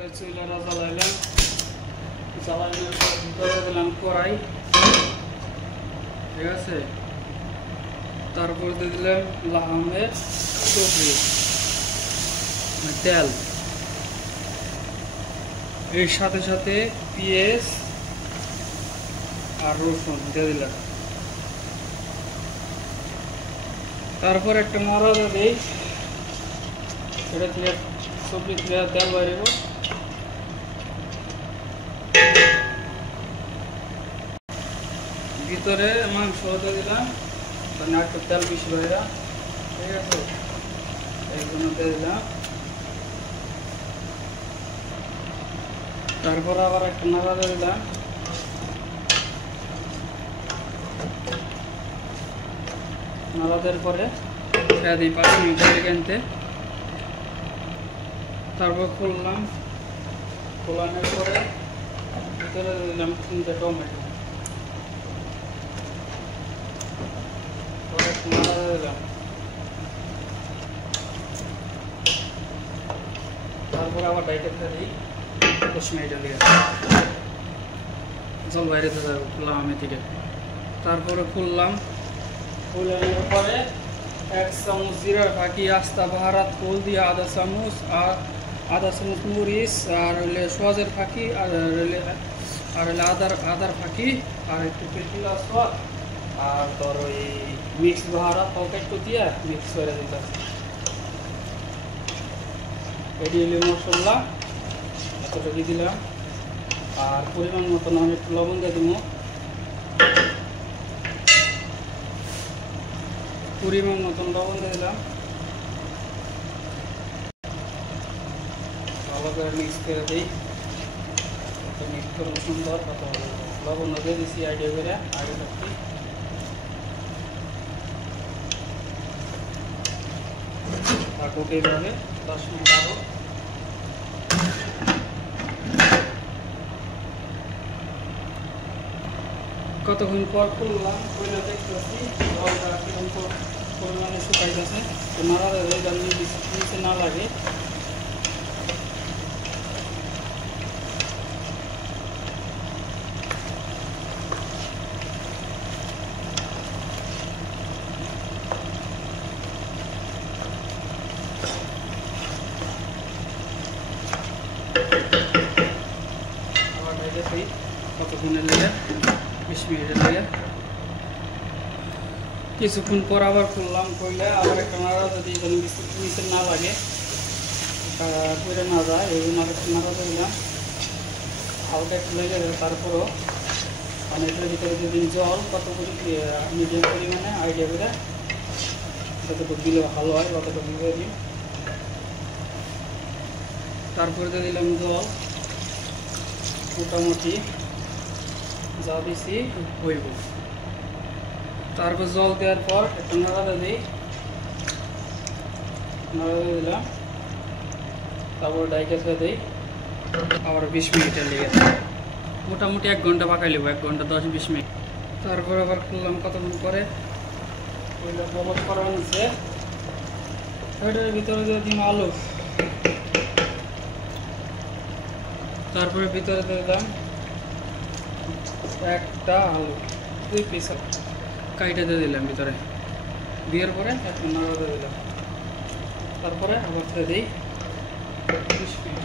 চুলাটা জ্বালাইলাম, জ্বালানোর পর ভিতরে দিলাম কড়াই, ঠিক আছে। তারপর দিয়ে দিলাম লাহামের সবজি তেল, এর সাথে সাথে পেঁয়াজ আর রসুন দিয়ে দিলাম। তারপর একটা নাড়া দিই, এটা থেকে সবজি থেকে তেল বাইরেব। ভিতরে মাংস দিয়ে দিলাম, কারণ একটু তেল বেশি বাইরা, ঠিক আছে, এইগুলো দিয়ে দিলাম। তারপর আবার একটা নাড়া দিয়ে দিলাম, নাড়া দেওয়ার পরে খেয়ে দিই 5 মিনিট এখানতে। তারপর খুললাম, খোলানোর পরে ভিতরে দিলাম 3টে টমেটো, নাড়া দিলাম। তারপর আবার ডাইটে খেয়ে দিই 10 মিনিট দিয়ে, জল বাইরে থেকে খুললাম আমি থেকে। তারপরে খুললাম, খুলানোর পরে 1 চামচ জিরার ফাঁকি, আস্তা বাহারাত ফুল দিয়ে আধা চামচ, আর আধা চামচ মরিচ, আর হইলে সোয়াজের ফাঁকি, আর হইলে আদার ফাঁকি, আর একটু তেঁতুল সোয়াদ, আর তোর ওই মিক্স বাহারাত পকেট দিয়ে মিক্স করে দিতে। এটি হইলে মশলা এতটুকু দিলাম, আর পরিমাণ মতন আমি একটু লবণ দিয়ে দিব, পরিমাণ মতন লবণ দিয়ে দিলাম। ভালো করে মিক্স করে দিই, মিক্স করবো সুন্দর, কত লবণ দিয়ে দিচ্ছি আইডিয়া করে আগে থাকতে। থাকুক এইভাবে 10 মিনিট আরও। কতক্ষণ পর খুললাম, খুলে দেখতেছি জলটা কিরকম পরিমাণে শুকাইতেছে। তো নাড়া দেবে যেন নিচে না লাগে। আবার দেখি কতক্ষণের লেগে, 20 মিনিটের লেগে। কিছুক্ষণ পর আবার খুললাম, খুললে আবার একটা নাড়া যদি নিচে না লাগে, পুড়ে না যায়, এই নাড়া দিলাম। হালকা একটু লেগে যাবে, তারপরও মানে এটার ভিতরে যদি জল কতটুকু মিডিয়াম পরিমাণে আইডিয়া করে যতটুকু দিলে ভালো হয় ততটুকু দিয়ে দিই। তারপরে দিয়ে দিলাম জল, মোটামুটি যা দিছি হইব। তারপর জল দেওয়ার পর একটু নাড়া দিই, নাড়া দিয়ে দিলাম। তারপর ডাইকে খেয়ে দিই, আবার 20 মিনিটের লেগে, মোটামুটি 1 ঘন্টা পাকাই নেব, 1 ঘন্টা 10-20 মিনিট। তারপর আবার খুললাম কতক্ষণ পরে, ওইটা বলক করা নিচ্ছে। এটার ভিতরে দিয়ে দিলাম আলু, তারপরে ভিতরে দিয়ে দিলাম একটা আলু, 2 পিস কাইটা দিয়ে দিলাম ভিতরে, দেওয়ার পরে একটু নাড়া দিয়ে দিলাম। তারপরে আবার ছেড়ে দিই 20 মিনিট।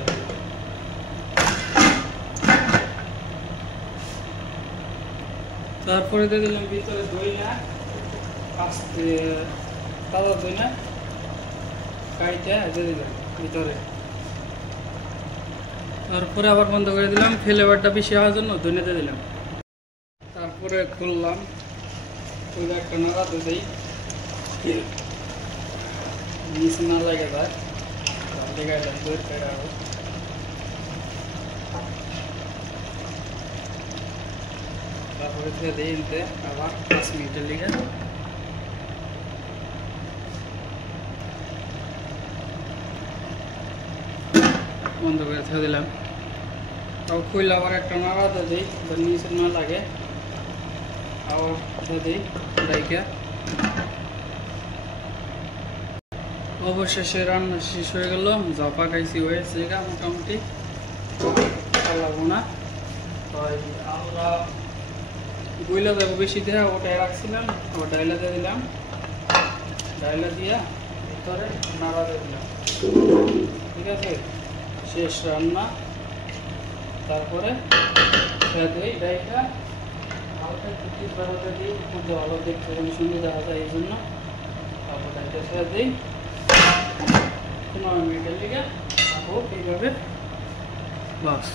তারপরে দিয়ে দিলাম ভিতরে দই না, তাজা দই না কাইটা দিয়ে দিলাম ভিতরে। তারপরে আবার বন্ধ করে দিলাম, ফ্লেভারটা বেশি হওয়ার জন্য দই দিয়ে দিলাম। তারপরে খুললাম, খুলে একটা নাড়া দিয়ে দিই, নিচে না লাগে যায়, দেখাইলাম দই খাইটা। তারপরে ছেড়ে দিই এনতে আবার 5 মিনিটের লিগে। বন্ধ করে ছেড়ে দিলাম। তাও খুললে আবার একটা নাড়া দিয়ে দিই, নিচে না লাগে, আবার ছেড়ে দিই ডাইকে। অবশেষে রান্না শেষ হয়ে গেল, যা পাকাইছি হয়েছে মোটামুটি। লাগবো না। তাই আমরা গুইলা যাবো বেশি দেওয়া ওটাই রাখছিলাম, আবার ডাইলা দিয়ে দিলাম, ডাইলা দিয়া ভিতরে নাড়া দিয়ে দিলাম। ঠিক আছে, শেষ রান্না। তারপরে দিই ডাইটা হালকা একটু টিপ বাড়াতে দিই, উপর দিয়ে ভালো দেখতে সুন্দর দেখা যায় এই জন্য। তারপর ডাইটা ছেড়ে দিই 15 মিনিটের লিগে, এইভাবে বাস।